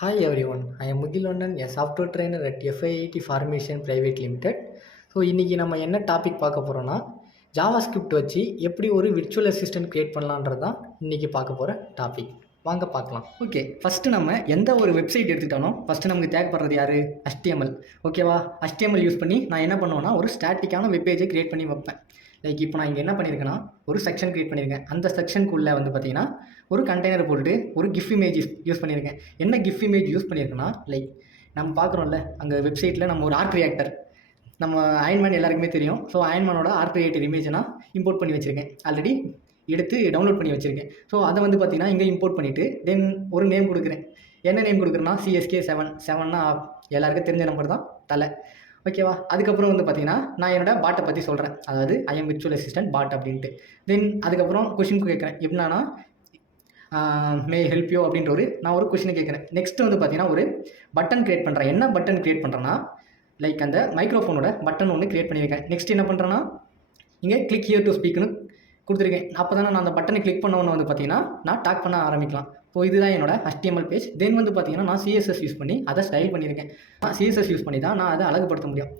Hi everyone, I am Mugil London, a software trainer at FIIT Formation Private Limited. So இன்றைக்கி நம்ம என்ன topic பார்க்க போகிறோன்னா JavaScript வச்சு எப்படி ஒரு விர்ச்சுவல் அசிஸ்டன்ட் க்ரியேட் பண்ணலான்றது தான் இன்றைக்கி பார்க்க போகிற டாபிக். வாங்க பார்க்கலாம். ஓகே, ஃபஸ்ட்டு நம்ம எந்த ஒரு வெப்சைட் எடுத்துக்கிட்டாலும் ஃபஸ்ட்டு நமக்கு தேவைப்படுறது யார்? HTML. ஓகேவா? HTML யூஸ் பண்ணி நான் என்ன பண்ணுவேன்னா ஒரு ஸ்டாட்டிக்கான வெப்பேஜை க்ரியேட் பண்ணி வைப்பேன். லைக் இப்போ நான் இங்கே என்ன பண்ணியிருக்கேன்னா ஒரு செக்ஷன் க்ரியேட் பண்ணியிருக்கேன். அந்த செக்ஷனுக்குள்ளே வந்து பார்த்தீங்கன்னா ஒரு கண்டெய்னர் போட்டுட்டு ஒரு கிஃப் இமேஜ் யூஸ் பண்ணியிருக்கேன். என்ன கிஃப் இமேஜ் யூஸ் பண்ணியிருக்கேன்னா லைக் நம்ம பார்க்குறோம்ல அங்கே வெப்சைட்டில் நம்ம ஒரு ஆர்ட் ரியாக்டர் நம்ம அயன்மேன் எல்லாருக்குமே தெரியும். ஸோ அயன்மேனோட ஆர்ட் ரியாக்டர் இமேஜை நான் இம்போர்ட் பண்ணி வச்சுருக்கேன். ஆல்ரெடி எடுத்து டவுன்லோட் பண்ணி வச்சுருக்கேன். ஸோ அதை வந்து பார்த்தீங்கன்னா இங்கே இம்போர்ட் பண்ணிவிட்டு தென் ஒரு நேம் கொடுக்குறேன். என்ன நேம் கொடுக்குறேன்னா CSK7 எல்லாருக்கும் தெரிஞ்ச நம்பர் தான் தலை. ஓகேவா? அதுக்கப்புறம் வந்து பார்த்தீங்கன்னா நான் என்னோட பாட்டை பற்றி சொல்கிறேன். அதாவது ஐஎம் விர்ச்சுவல் அசிஸ்டன்ட் பாட் அப்படின்ட்டு. தென் அதுக்கப்புறம் கொஷின் கேட்குறேன். எப்படின்னா மே ஹெல்ப் யூ அப்படின்ற நான் ஒரு கொஷினை கேட்குறேன். நெக்ஸ்ட் வந்து பார்த்தீங்கன்னா ஒரு பட்டன் க்ரியேட் பண்ணுறேன். என்ன பட்டன் க்ரியேட் பண்ணுறேன்னா லைக் அந்த மைக்ரோஃபோனோட பட்டன் ஒன்று க்ரியேட் பண்ணியிருக்கேன். நெக்ஸ்ட் என்ன பண்ணுறேன்னா இங்கே கிளிக் ஹியர் டு ஸ்பீக்னு கொடுத்துருக்கேன். அப்போ தானே நான் அந்த பட்டனை கிளிக் பண்ணவொன்னு வந்து பார்த்தீங்கன்னா நான் டாக் பண்ண ஆரம்பிக்கலாம். ஸோ இதுதான் என்னோட HTML பேஜ். தென் வந்து பார்த்தீங்கன்னா நான் CSS யூஸ் பண்ணி அதை ஸ்டைல் பண்ணியிருக்கேன். CSS யூஸ் பண்ணி தான் நான் அதை அழகுபடுத்த முடியும்.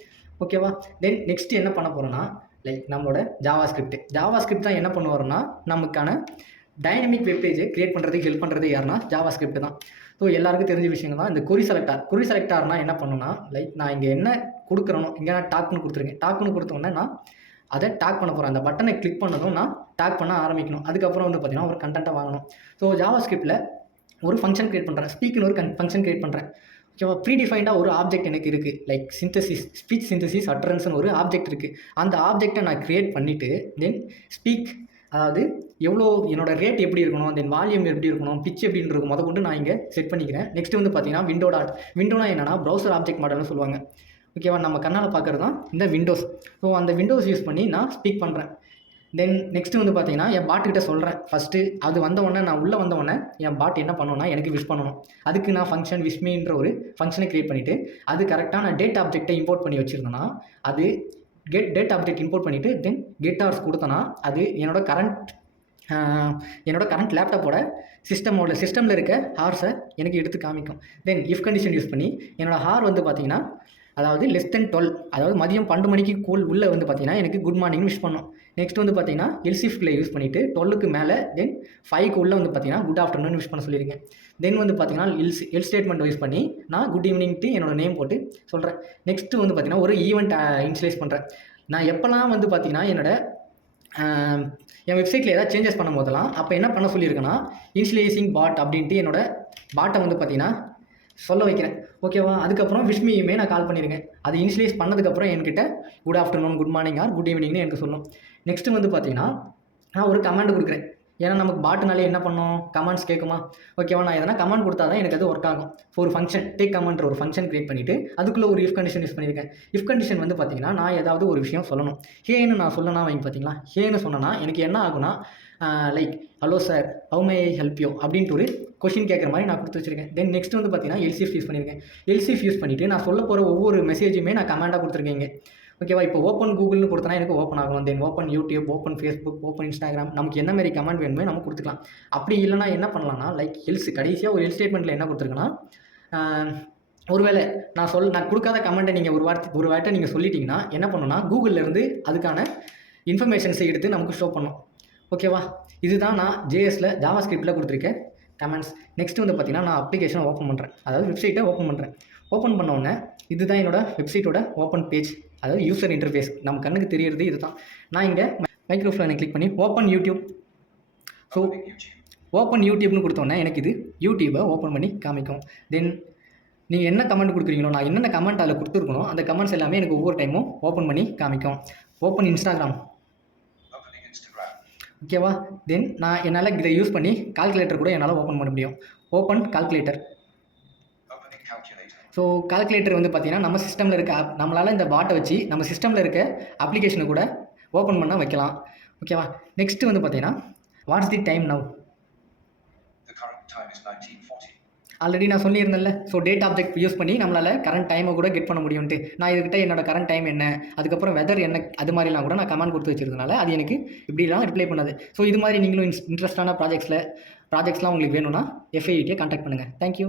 ஓகேவா? தென் நெக்ஸ்ட் என்ன பண்ண போகிறோன்னா லைக் நம்மளோட ஜாவாஸ்கிரிப்ட் தான் என்ன பண்ணுவாருன்னா நமக்கான டைனமிக் வெப்பேஜை க்ரியேட் பண்ணுறதுக்கு ஹெல்ப் பண்ணுறது யாருன்னா ஜாவாஸ்கிரிப்ட் தான். ஸோ எல்லாருக்கும் தெரிஞ்ச விஷயங்கள் தான் இந்த கொரி செலக்டார்னா என்ன பண்ணுன்னா லைக் நான் இங்கே என்ன கொடுக்குறனோ இங்கே நான் டாக்னு கொடுத்துருக்கேன். டாக்னு கொடுத்தோன்னே நான் அதை டாக் பண்ண போகிறேன். அந்த பட்டனை கிளிக் பண்ணதும் நான் டாக் பண்ண ஆரம்பிக்கணும். அதுக்கப்புறம் வந்து பார்த்தீங்கன்னா ஒரு கண்டென்ட்டை வாங்கணும். ஸோ ஜாவாஸ்கிரிப்டில் ஒரு ஃபங்க்ஷன் க்ரியேட் பண்ணுறேன். ஸ்பீக்குன்னு ஒரு ஃபங்க்ஷன் க்ரியேட் பண்ணுறேன். ஓகேவா? ப்ரீடிஃபைண்டாக ஒரு ஆப்ஜெக்ட் எனக்கு இருக்குது. லைக் ஸ்பீச் சிந்தசிஸ் அட்ரன்ஸ்னு ஒரு ஆப்ஜெக்ட் இருக்குது. அந்த ஆப்ஜெக்டை நான் க்ரியேட் பண்ணிவிட்டு தென் ஸ்பீக் அதாவது எவ்வளோ என்னோட ரேட் எப்படி இருக்கணும், தென் வால்யூம் எப்படி இருக்கணும், பிச் எப்படின்னு இருக்கும் முத கொண்டு நான் இங்கே செட் பண்ணிக்கிறேன். நெக்ஸ்ட் வந்து பார்த்தீங்கன்னா விண்டோனா என்னன்னா ப்ரௌசர் ஆப்ஜெக்ட் மாடல்னு சொல்லுவாங்க. ஓகேவா? நம்ம கண்ணால் பார்க்குறது தான் இந்த விண்டோஸ். ஸோ அந்த விண்டோஸ் யூஸ் பண்ணி நான் ஸ்பீக் பண்ணுறேன். தென் நெக்ஸ்ட்டு வந்து பார்த்தீங்கன்னா என் பாட்டுக்கிட்ட சொல்கிறேன். ஃபஸ்ட்டு அது வந்தவொடனே நான் உள்ளே வந்தவொடனே என் பாட் என்ன பண்ணணும்னா எனக்கு விஷ் பண்ணணும். அதுக்கு நான் ஃபங்க்ஷன் விஷ்மின்ற ஒரு ஃபங்க்ஷனை க்ரியேட் பண்ணிவிட்டு அது கரெக்டாக நான் டேட் ஆப்ஜெக்டை இம்போர்ட் பண்ணி வச்சுருந்தேன்னா அது டேட் ஆப்ஜெக்ட் இம்போர்ட் பண்ணிவிட்டு தென் கெட் ஹார்ஸ் கொடுத்தனா அது என்னோட கரண்ட் லேப்டாப்போட சிஸ்டமில் இருக்க ஹார்ஸை எனக்கு எடுத்து காமிக்கும். தென் இஃப் கண்டிஷன் யூஸ் பண்ணி என்னோடய ஹார் வந்து பார்த்தீங்கன்னா அதாவது லெஸ் தென் 12 அதாவது மதியம் 12 மணிக்கு உள்ளே வந்து பார்த்தீங்கன்னா எனக்கு குட் மார்னிங்னு விஷ் பண்ணோம். நெக்ஸ்ட் வந்து பார்த்தீங்கன்னா எல்சிஃப்டில் யூஸ் பண்ணிவிட்டு 12க்கு மேலே தென் 5க்கு உள்ளே வந்து பார்த்தீங்கன்னா குட் ஆஃப்டர்நூன் விஷ் பண்ண சொல்லியிருக்கேன். தென் வந்து பார்த்தீங்கன்னா எல் ஸ்டேட்மெண்ட் யூஸ் பண்ணி நான் குட் ஈவினிங்ட்டு என்னோட நேம் போட்டு சொல்கிறேன். நெக்ஸ்ட்டு வந்து பார்த்தீங்கன்னா ஒரு ஈவெண்ட் இன்ஸ்லைஸ் பண்ணுறேன். நான் எப்போல்லாம் வந்து பார்த்தீங்கன்னா என் வெப்சைட்டில் ஏதாவது சேஞ்சஸ் பண்ணும் போதெல்லாம் அப்போ என்ன பண்ண சொல்லியிருக்கேன்னா இன்ஸ்லைசிங் பாட் அப்படின்ட்டு என்னோட பாட்டை வந்து பார்த்தீங்கன்னா சொல்ல வைக்கிறேன். ஓகேவா? அதுக்கப்புறம் விஷ்மியுமே நான் கால் பண்ணியிருக்கேன். அது இனிஷியலைஸ் பண்ணதுக்கப்புறம் என்கிட்ட good afternoon, good morning or good ஈவினிங்னு எனக்கு சொல்லணும். நெக்ஸ்ட்டு வந்து பார்த்தீங்கன்னா நான் ஒரு கமாண்ட் கொடுக்குறேன். ஏன்னா நமக்கு பாட்டுனாலே என்ன பண்ணோம் கமெண்ட்ஸ் கேட்குமா? ஓகேவா? நான் எதனா கமெண்ட் கொடுத்தா தான் எனக்கு அது ஒர்க் ஆகும். ஒரு ஃபங்க்ஷன் டேக் கமெண்ட்ற ஒரு ஃபங்க்ஷன் க்ரியேட் பண்ணிவிட்டு அதுக்குள்ளே ஒரு இஃப் கண்டிஷன் யூஸ் பண்ணியிருக்கேன். இஃப் கண்டிஷன் வந்து பார்த்தீங்கன்னா நான் ஏதாவது ஒரு விஷயம் சொல்லணும். ஹேன்னு நான் சொல்லனா வைங்க பார்த்தீங்களா? ஹேன்னு சொன்னேன்னா எனக்கு என்ன ஆகுனா like hello sir how May I help you அப்படின்ட்டு ஒரு கொஷின் கேட்குற மாதிரி நான் கொடுத்து வச்சிருக்கேன். தென் நெக்ஸ்ட் வந்து பார்த்தீங்கன்னா எல்சிஎஃப் யூஸ் பண்ணியிருக்கேன். எல்சிஎஃப் யூஸ் பண்ணிவிட்டு நான் சொல்ல போகிற ஒவ்வொரு மெசேஜுமே நான் கமெண்டாக கொடுத்துருக்கேங்க. ஓகேவா? இப்போ ஓப்பன் கூகுள்னு கொடுத்தனா எனக்கு ஓப்பன் ஆகணும். தென் open YouTube, open Facebook, open Instagram நமக்கு என்ன மாதிரி கமெண்ட் வேணுமே நம்ம கொடுத்துக்கலாம். அப்படி இல்லைனா என்ன பண்ணலாம்னா லைக் கடைசியாக ஒரு ஸ்டேட்மெண்ட்டில் என்ன கொடுத்துருக்கேன்னா ஒருவேளை நான் கொடுக்காத கமெண்ட்டை நீங்கள் ஒரு வார்த்தை நீங்கள் சொல்லிட்டீங்கன்னா என்ன பண்ணணும்னா கூகுள்லேருந்து அதுக்கான இன்ஃபர்மேஷன்ஸை எடுத்து நமக்கு ஷோ பண்ணும். ஓகேவா? இதுதான் நான் ஜாவாஸ்கிரிப்டில் கொடுத்துருக்கேன் கமெண்ட்ஸ். நெக்ஸ்ட் வந்து பார்த்தீங்கன்னா நான் அப்ளிகேஷனை ஓப்பன் பண்ணுறேன். அதாவது வெப்சைட்டை ஓப்பன் பண்ணுறேன். ஓப்பன் பண்ணோடனே இதுதான் என்னோட வெப்சைட்டோட ஓப்பன் பேஜ். அதாவது யூசர் இன்டர்ஃபேஸ் நம்ம கண்ணுக்கு தெரியறது இது தான். நான் இங்கே மைக்ரோஃபோனை கிளிக் பண்ணி ஓப்பன் யூடியூப். ஸோ ஓப்பன் யூடியூப்னு கொடுத்தோன்னே எனக்கு இது யூடியூப்பை ஓப்பன் பண்ணி காமிக்கும். தென் நீங்கள் என்ன கமெண்ட் கொடுக்குறீங்களோ நான் என்னென்ன கமெண்ட் அதில் கொடுத்துருக்கணும் அந்த கமெண்ட்ஸ் எல்லாமே எனக்கு ஒவ்வொரு டைமும் ஓப்பன் பண்ணி காமிக்கும். Open Instagram. ஓகேவா? தென் நான் என்னால் இதை யூஸ் பண்ணி கால்குலேட்டர் கூட என்னால் ஓப்பன் பண்ண முடியும். Open calculator. ஸோ கால்குலேட்டர் வந்து பார்த்தீங்கன்னா நம்ம சிஸ்டமில் இருக்க நம்மளால் இந்த பாட்டை வச்சு நம்ம சிஸ்டமில் இருக்க அப்ளிகேஷனை கூட ஓப்பன் பண்ண வைக்கலாம். ஓகேவா? நெக்ஸ்ட்டு வந்து பார்த்தீங்கன்னா what's the time now. Already நான் சொல்லியிருந்தேன்ல. ஸோ டேட் ஆப்ஜெக்ட் யூஸ் பண்ணி நம்மளால் கரண்ட் டைமை கூட கெட் பண்ண முடியும்ட்டு நான் இதுக்கிட்ட என்னோட கரண்ட் டைம் என்ன அதுக்கப்புறம் வெதர் என்ன அது மாதிரிலாம் கூட நான் கமெண்ட் கொடுத்து வச்சிருந்தனால அது எனக்கு இப்படிலாம் ரிப்ளை பண்ணாது. ஸோ இது மாதிரி நீங்களும் இன்ட்ரெஸ்டான ப்ராஜெக்ட்ஸ்லாம் உங்களுக்கு வேணும்னா FIIT கான்டாக்ட் பண்ணுங்கள். தேங்க்யூ.